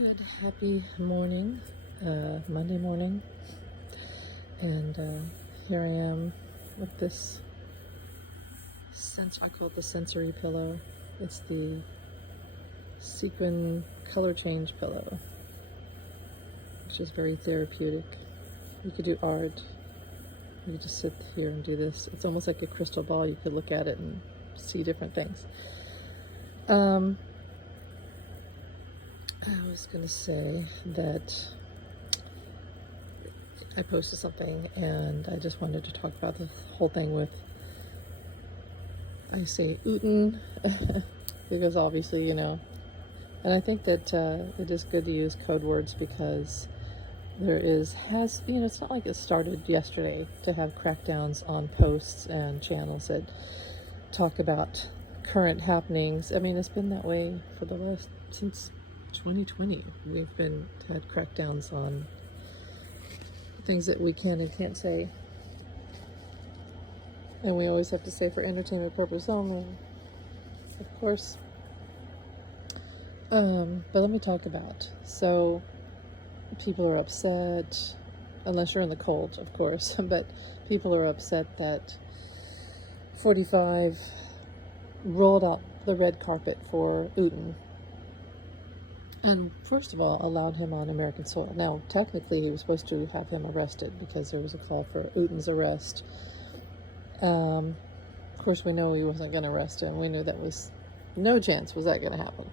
Good, happy morning, Monday morning, and here I am with this I call it the sensory pillow. It's the sequin color change pillow, which is very therapeutic. You could do art, you could just sit here and do this. It's almost like a crystal ball. You could look at it and see different things. I was going to say that I posted something and I just wanted to talk about the whole thing with, I say Uten, because obviously, and I think that it is good to use code words because it's not like it started yesterday to have crackdowns on posts and channels that talk about current happenings. I mean, it's been that way since 2020. We've had crackdowns on things that we can and can't say, and we always have to say for entertainment purpose only, of course. But let me talk about, so people are upset, unless you're in the cold, of course, but people are upset that 45 rolled out the red carpet for Uten. And first of all, allowed him on American soil. Now, technically, he was supposed to have him arrested because there was a call for Uten's arrest. Of course, we know he wasn't going to arrest him. We knew that was no chance was that going to happen.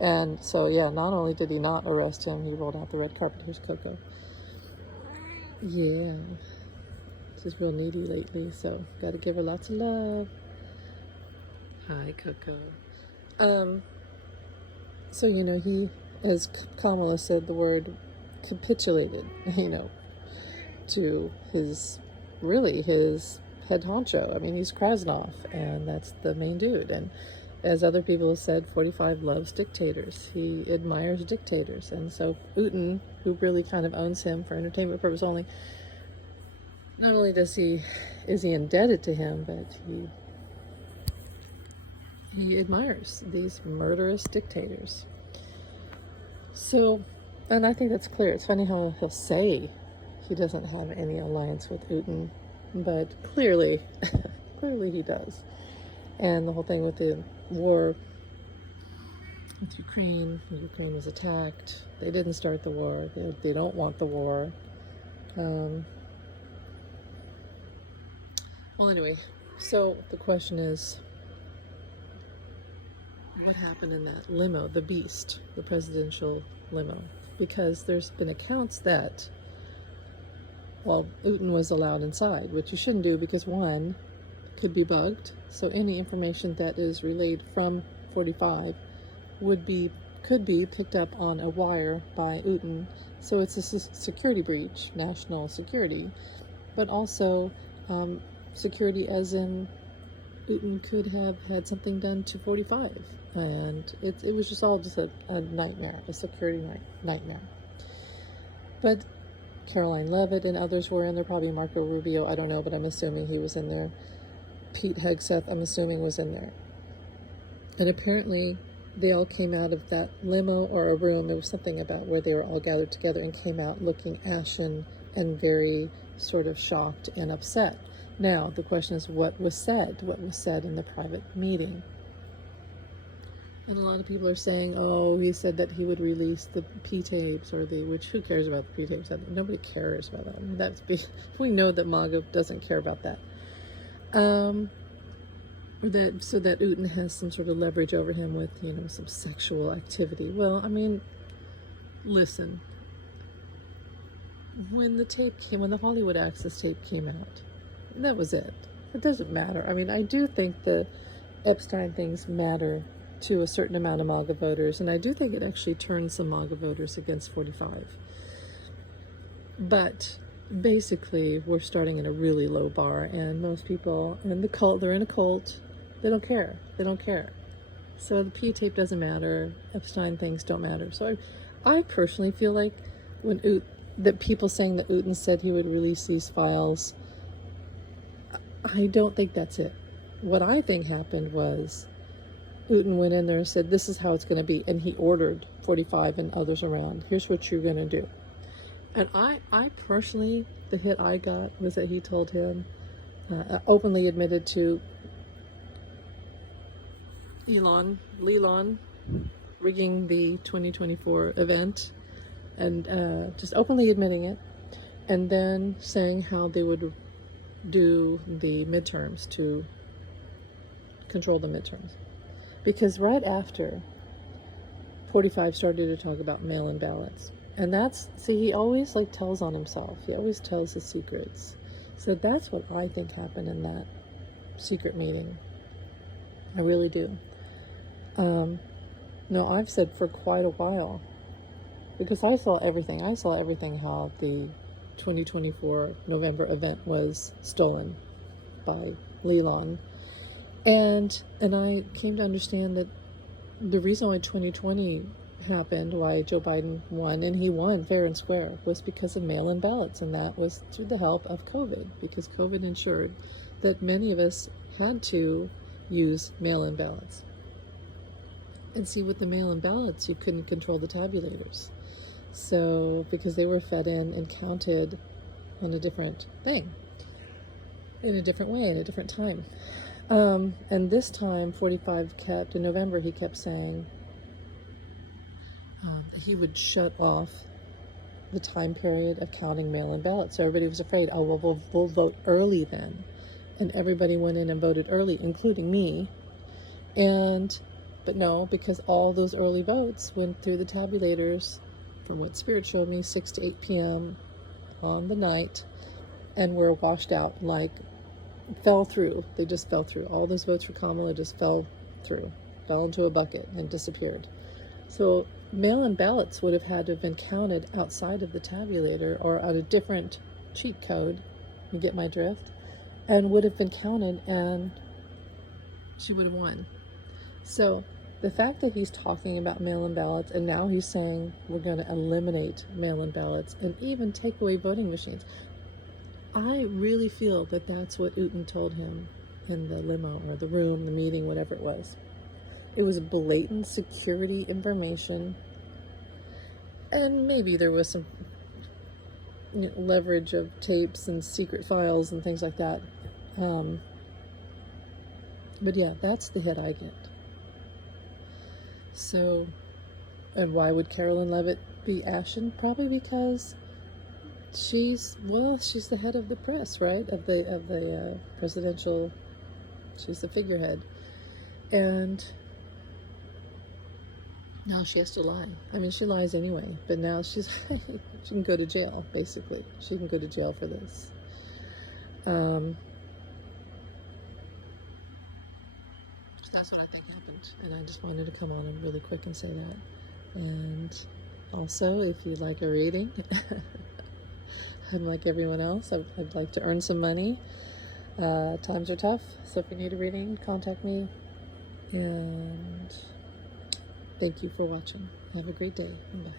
And so, yeah, not only did he not arrest him, he rolled out the red carpet. Here's Coco. Yeah, she's real needy lately, so got to give her lots of love. Hi, Coco. So, he, as Kamala said, the word capitulated, to his head honcho. I mean, he's Krasnov, and that's the main dude. And as other people have said, 45 loves dictators. He admires dictators. And so Uten, who really kind of owns him for entertainment purpose only, not only is he indebted to him, but he admires these murderous dictators. So, and I think that's clear. It's funny how he'll say he doesn't have any alliance with Uten, but clearly he does. And the whole thing with the war with Ukraine was attacked. They didn't start the war. They don't want the war. Well, anyway, so the question is, what happened in that limo, the beast, the presidential limo? Because there's been accounts that, well, Uten was allowed inside, which you shouldn't do because, one, could be bugged. So any information that is relayed from 45 could be picked up on a wire by Uten. So it's a security breach, national security, but also security as in Uten could have had something done to 45, and it was just all just a nightmare, a security nightmare. But Caroline Leavitt and others were in there, probably Marco Rubio, I don't know, but I'm assuming he was in there. Pete Hegseth, I'm assuming, was in there. And apparently they all came out of that limo or a room. There was something about where they were all gathered together and came out looking ashen and very sort of shocked and upset. Now, the question is, what was said? What was said in the private meeting? And a lot of people are saying, oh, he said that he would release the P-tapes, which who cares about the P-tapes? Nobody cares about that. I mean, we know that MAGA doesn't care about that. So that Uten has some sort of leverage over him with, some sexual activity. Well, I mean, listen, when the Hollywood Access tape came out, that was it. It doesn't matter. I mean, I do think the Epstein things matter to a certain amount of MAGA voters, and I do think it actually turns some MAGA voters against 45. But basically, we're starting at a really low bar, and most people in the cult, they're in a cult, they don't care. They don't care. So the P-tape doesn't matter. Epstein things don't matter. So I personally feel like that people saying that Uten said he would release these files, I don't think that's it. What I think happened was Uten went in there and said, this is how it's going to be. And he ordered 45 and others around. Here's what you're going to do. And I personally, the hit I got was that he told him, openly admitted to Leland rigging the 2024 event, and just openly admitting it, and then saying how they would do the midterms to control the midterms. Because right after 45 started to talk about mail-in ballots, and that's, see, he always like tells on himself. He always tells his secrets. So that's what I think happened in that secret meeting. I really do. No, I've said for quite a while, because I saw everything. I saw everything how the 2024 November event was stolen by Leland. And I came to understand that the reason why 2020 happened, why Joe Biden won, and he won fair and square, was because of mail-in ballots. And that was through the help of COVID, because COVID ensured that many of us had to use mail-in ballots. And see, with the mail-in ballots, you couldn't control the tabulators. So, because they were fed in and counted on a different thing, in a different way, in a different time. And this time, 45 kept, in November, he kept saying he would shut off the time period of counting mail-in ballots. So everybody was afraid, oh, well, we'll vote early then. And everybody went in and voted early, including me. But no, because all those early votes went through the tabulators, from what Spirit showed me, 6 to 8 p.m. on the night, and were washed out, like, fell through. They just fell through. All those votes for Kamala just fell through, fell into a bucket and disappeared. So mail-in ballots would have had to have been counted outside of the tabulator or at a different cheat code, you get my drift, and would have been counted, and she would have won. So the fact that he's talking about mail-in ballots, and now he's saying we're going to eliminate mail-in ballots and even take away voting machines, I really feel that that's what Uten told him in the limo or the room, the meeting, whatever it was. It was blatant security information, and maybe there was some leverage of tapes and secret files and things like that. But yeah, that's the hit I get. So, and why would Carolyn Levitt be ashen? Probably because she's the head of the press, right? Of the presidential, she's the figurehead. And now she has to lie. I mean, she lies anyway, but now she can go to jail, basically. She can go to jail for this. That's what I think happened, and I just wanted to come on and really quick and say that. And also, if you'd like a reading, I'm like everyone else, I'd like to earn some money. Times are tough, so if you need a reading, contact me. And thank you for watching. Have a great day. Bye.